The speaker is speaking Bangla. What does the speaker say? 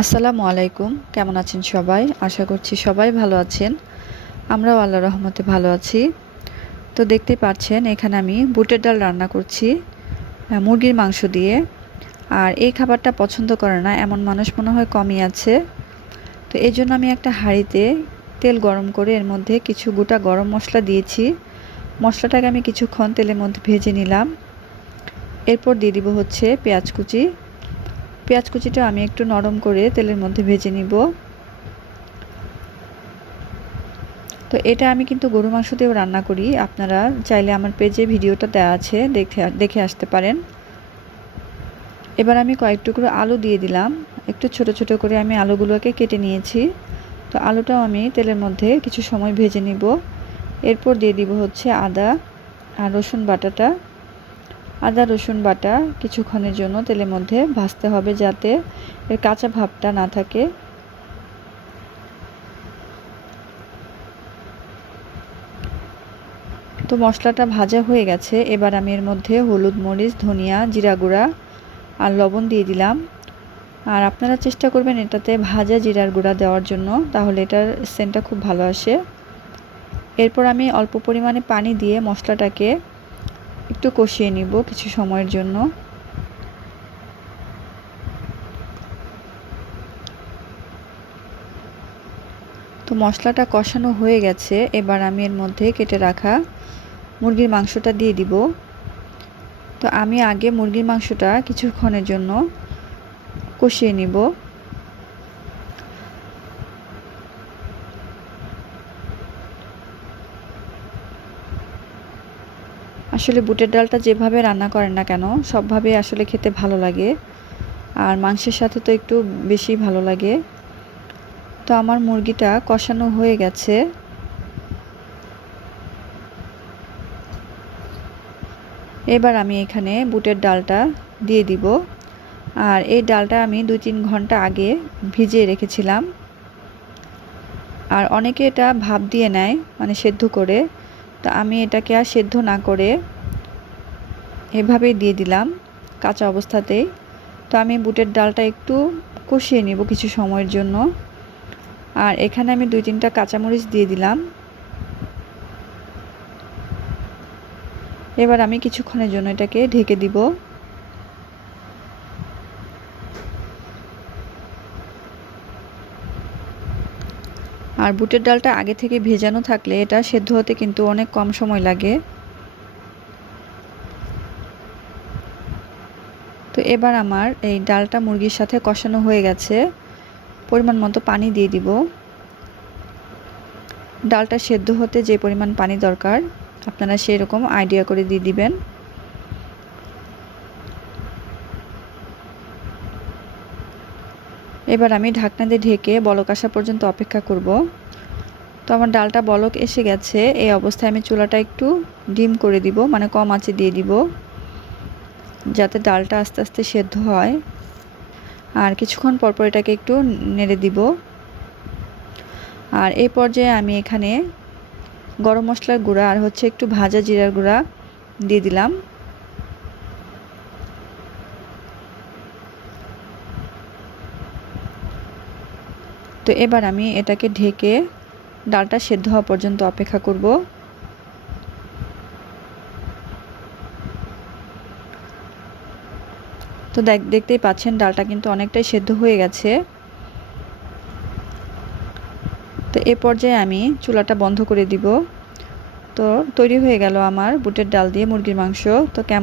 আসসালামু আলাইকুম। কেমন আছেন সবাই? আশা করছি সবাই ভালো আছেন। আমরাও আল্লাহর রহমতে ভালো আছি। তো দেখতেই পাচ্ছেন এখানে আমি বুটের ডাল রান্না করছি মুরগির মাংস দিয়ে। আর এই খাবারটা পছন্দ করে না এমন মানুষ মনে হয় কমই আছে। তো এজন্য আমি একটা হাঁড়িতে তেল গরম করে এর মধ্যে কিছু গোটা গরম মসলা দিয়েছি। মশলাটাকে আমি কিছুক্ষণ তেলের মধ্যে ভেজে নিলাম। এরপর দিয়ে দিব হচ্ছে পেঁয়াজ কুচি। পেঁয়াজ কুচিটা আমি একটু নরম করে তেলের মধ্যে ভেজে নিব। তো এটা আমি কিন্তু গরু মাংস দিয়েও রান্না করি। আপনারা চাইলে আমার পেজে ভিডিওটা দেওয়া আছে, দেখে আসতে পারেন। এবার আমি কয়েক টুকরো আলু দিয়ে দিলাম। একটু ছোট ছোট করে আমি আলুগুলোকে কেটে নিয়েছি। তো আলুটাও আমি তেলের মধ্যে কিছু সময় ভেজে নিব। এরপর দিয়ে দিব হচ্ছে আদা আর রসুন বাটাটা। আদা রসুন বাটা কিছুক্ষণের জন্য তেলের মধ্যে ভাজতে হবে যাতে এর কাঁচা ভাবটা না থাকে। তো মশলাটা ভাজা হয়ে গেছে। এবার আমি এর মধ্যে হলুদ মরিচ ধনিয়া জিরা গুঁড়া আর লবণ দিয়ে দিলাম। আর আপনারা চেষ্টা করবেন এটাতে ভাজা জিরার গুঁড়া দেওয়ার জন্য, তাহলে এটার সেন্টটা খুব ভালো আসে। এরপর আমি অল্প পরিমাণে পানি দিয়ে মশলাটাকে একটু কষিয়ে নিব কিছু সময়ের জন্য। তো মশলাটা কষানো হয়ে গেছে। এবার আমি এর মধ্যে কেটে রাখা মুরগির মাংসটা দিয়ে দিব। তো আমি আগে মুরগির মাংসটা কিছুক্ষণের জন্য কষিয়ে নিব। আসলে বুটের ডালটা যেভাবে রান্না করেন না কেন সবভাবে আসলে খেতে ভালো লাগে, আর মাংসের সাথে তো একটু বেশি ভালো লাগে। তো আমার মুরগিটা কষানো হয়ে গেছে। এবার আমি এখানে বুটের ডালটা দিয়ে দিব। আর এই ডালটা আমি 2-3 ঘন্টা আগে ভিজিয়ে রেখেছিলাম। আর অনেকে এটা ভাপ দিয়ে নেয়, মানে সেদ্ধ করে। তো আমি এটাকে আর সেদ্ধ না করে এভাবেই দিয়ে দিলাম কাঁচা অবস্থাতেই। তো আমি বুটের ডালটা একটু কষিয়ে নিব কিছু সময়ের জন্য। আর এখানে আমি 2-3টা কাঁচামরিচ দিয়ে দিলাম। এবার আমি কিছুক্ষণের জন্য এটাকে ঢেকে দিব। আর বুটের ডালটা আগে থেকে ভেজানো থাকলে এটা সেদ্ধ হতে কিন্তু অনেক কম সময় লাগে। তো এবার আমার এই ডালটা মুরগির সাথে কষানো হয়ে গেছে। পরিমাণ মতো পানি দিয়ে দিব। ডালটা সেদ্ধ হতে যে পরিমাণ পানি দরকার আপনারা সেই রকম আইডিয়া করে দিয়ে দিবেন। এবার আমি ঢাকনা দিয়ে ঢেকে বলক আসা পর্যন্ত অপেক্ষা করব। তো আমার ডালটা বলক এসে গেছে। এই অবস্থায় আমি চুলাটা একটু ডিম করে দিব, মানে কম আঁচে দিয়ে দিব, যাতে ডালটা আস্তে আস্তে সেদ্ধ হয়। আর কিছুক্ষণ পরপর এটাকে একটু নেড়ে দিব। আর এই পর্যায়ে আমি এখানে গরম মশলার গুঁড়া আর হচ্ছে একটু ভাজা জিরার গুঁড়া দিয়ে দিলাম। তো এবার আমি এটাকে ঢেকে ডালটা সেদ্ধ হওয়া পর্যন্ত অপেক্ষা করব। তো দেখতেই পাচ্ছেন ডালটা কিন্তু অনেকটাই সেদ্ধ হয়ে গেছে। তো এ পর্যায়ে আমি চুলাটা বন্ধ করে দিব। তো তৈরি হয়ে গেল আমার বুটের ডাল দিয়ে মুরগির মাংস। তো কেমন